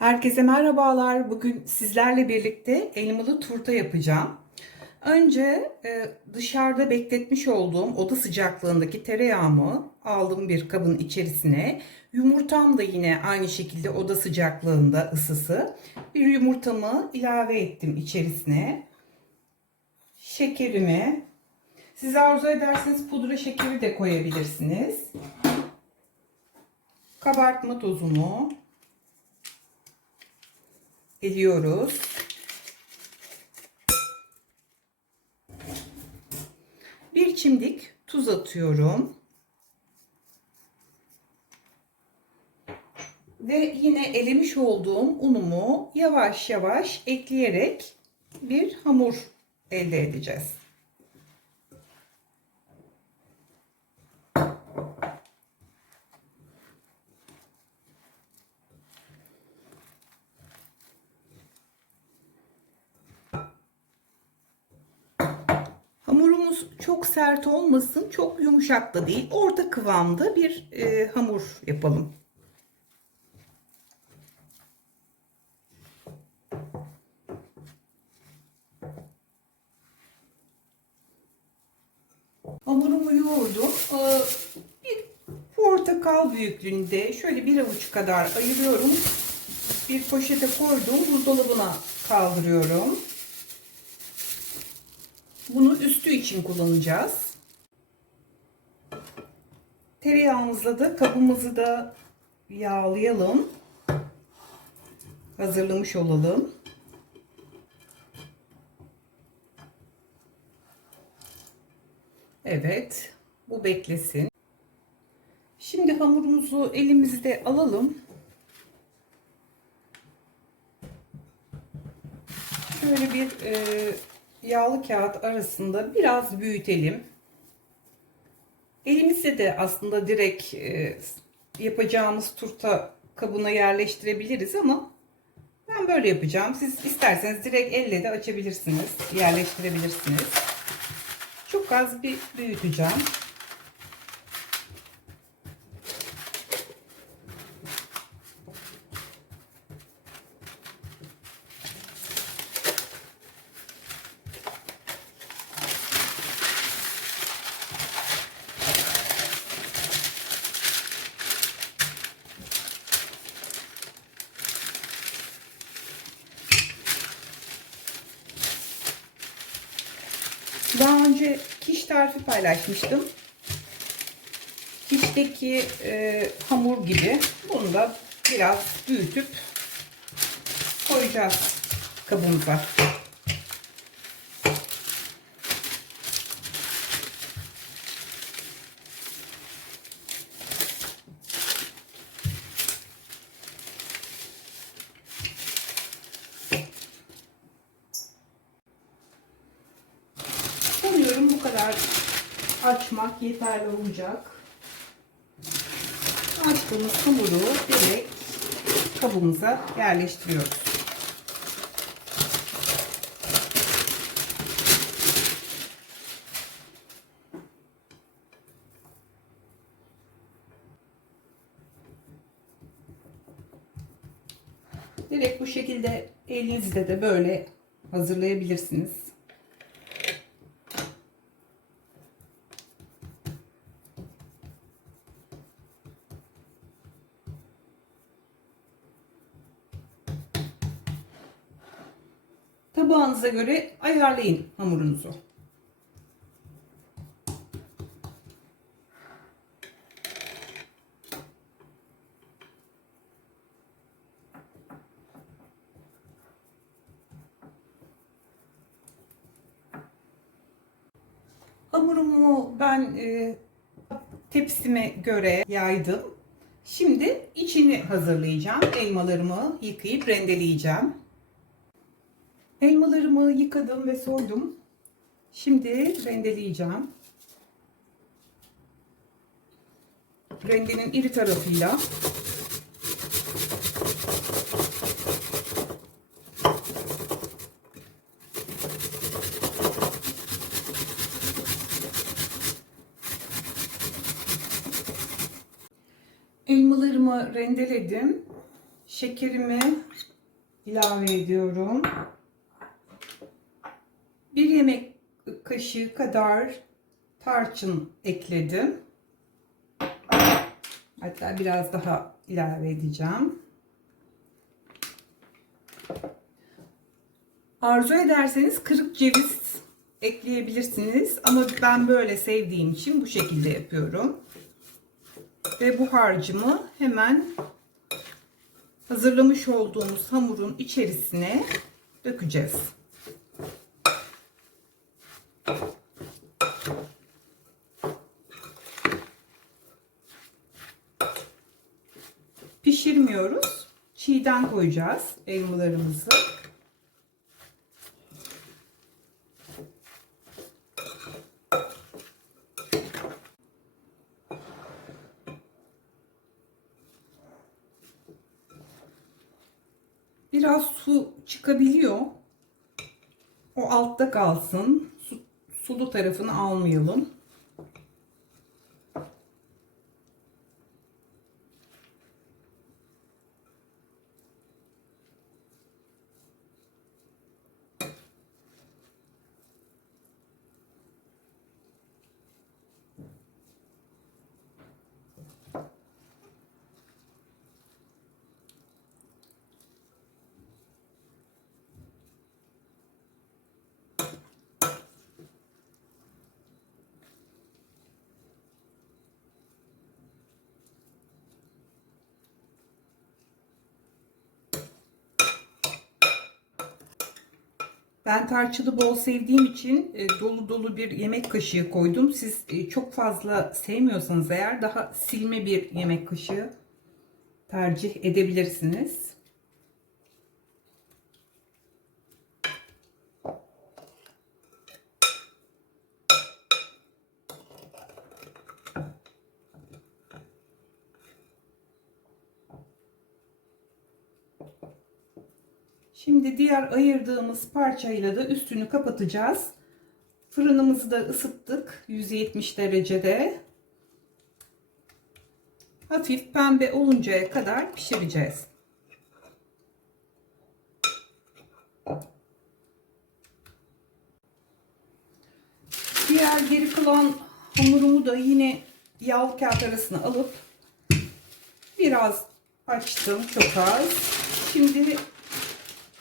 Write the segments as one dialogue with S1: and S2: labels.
S1: Herkese merhabalar. Bugün sizlerle birlikte elmalı turta yapacağım. Önce e, dışarıda bekletmiş olduğum oda sıcaklığındaki tereyağımı aldım bir kabın içerisine. Yumurtam da yine aynı şekilde oda sıcaklığında ısısı. Bir yumurtamı ilave ettim içerisine. Şekerimi. Siz arzu ederseniz pudra şekeri de koyabilirsiniz. Kabartma tozunu ediyoruz. Bir çimdik tuz atıyorum. Ve yine elemiş olduğum unumu yavaş yavaş ekleyerek bir hamur elde edeceğiz. Hamurumuz çok sert olmasın, çok yumuşak da değil. Orta kıvamda bir e, hamur yapalım. Hamurumu yoğurdum. Ee, bir portakal büyüklüğünde şöyle bir avuç kadar ayırıyorum. Bir poşete koydum. Buzdolabına kaldırıyorum. Bunu üstü için kullanacağız. Tereyağımızla da kabımızı da yağlayalım. Hazırlamış olalım. Evet, bu beklesin. Şimdi hamurumuzu elimizde alalım. Şöyle bir e, yağlı kağıt arasında biraz büyütelim. Elimizde de aslında direkt e, yapacağımız turta kabına yerleştirebiliriz ama ben böyle yapacağım. Siz isterseniz direkt elle de açabilirsiniz, yerleştirebilirsiniz. Çok az bir büyüteceğim. Daha önce kiş tarifi paylaşmıştım. Kişteki e, hamur gibi bunu da biraz büyütüp koyacağız kabımıza. Sanıyorum bu kadar açmak yeterli olacak. Açtığımız hamuru direkt kabımıza yerleştiriyoruz. Direkt bu şekilde elinizde de böyle hazırlayabilirsiniz. Tabağınıza göre ayarlayın hamurunuzu. Hamurumu ben e, tepsime göre yaydım. Şimdi içini hazırlayacağım. Elmalarımı yıkayıp rendeleyeceğim. Elmalarımı yıkadım ve soydum. Şimdi rendeleyeceğim. Rendenin iri tarafıyla Elmalarımı rendeledim. Şekerimi ilave ediyorum. Bir yemek kaşığı kadar tarçın ekledim. Hatta biraz daha ilave edeceğim. Arzu ederseniz kırık ceviz ekleyebilirsiniz ama ben böyle sevdiğim için bu şekilde yapıyorum. Ve bu harcımı hemen hazırlamış olduğumuz hamurun içerisine dökeceğiz. Pişirmiyoruz. Çiğden koyacağız elmalarımızı. Biraz su çıkabiliyor. O altta kalsın. Su, sulu tarafını almayalım. Ben tarçını bol sevdiğim için e, dolu dolu bir yemek kaşığı koydum. Siz e, çok fazla sevmiyorsanız eğer daha silme bir yemek kaşığı tercih edebilirsiniz. Şimdi diğer ayırdığımız parçayla da üstünü kapatacağız. Fırınımızı da ısıttık 170 derecede. Hafif pembe oluncaya kadar pişireceğiz. Diğer geri kalan hamurumu da yine yağlı kağıt arasına alıp biraz açtım çok az. Şimdi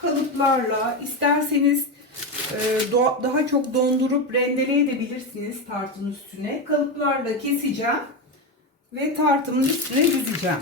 S1: kalıplarla isterseniz e, daha çok dondurup rendeleyebilirsiniz tartın üstüne. Kalıplarla keseceğim ve tartımın üstüne dizeceğim.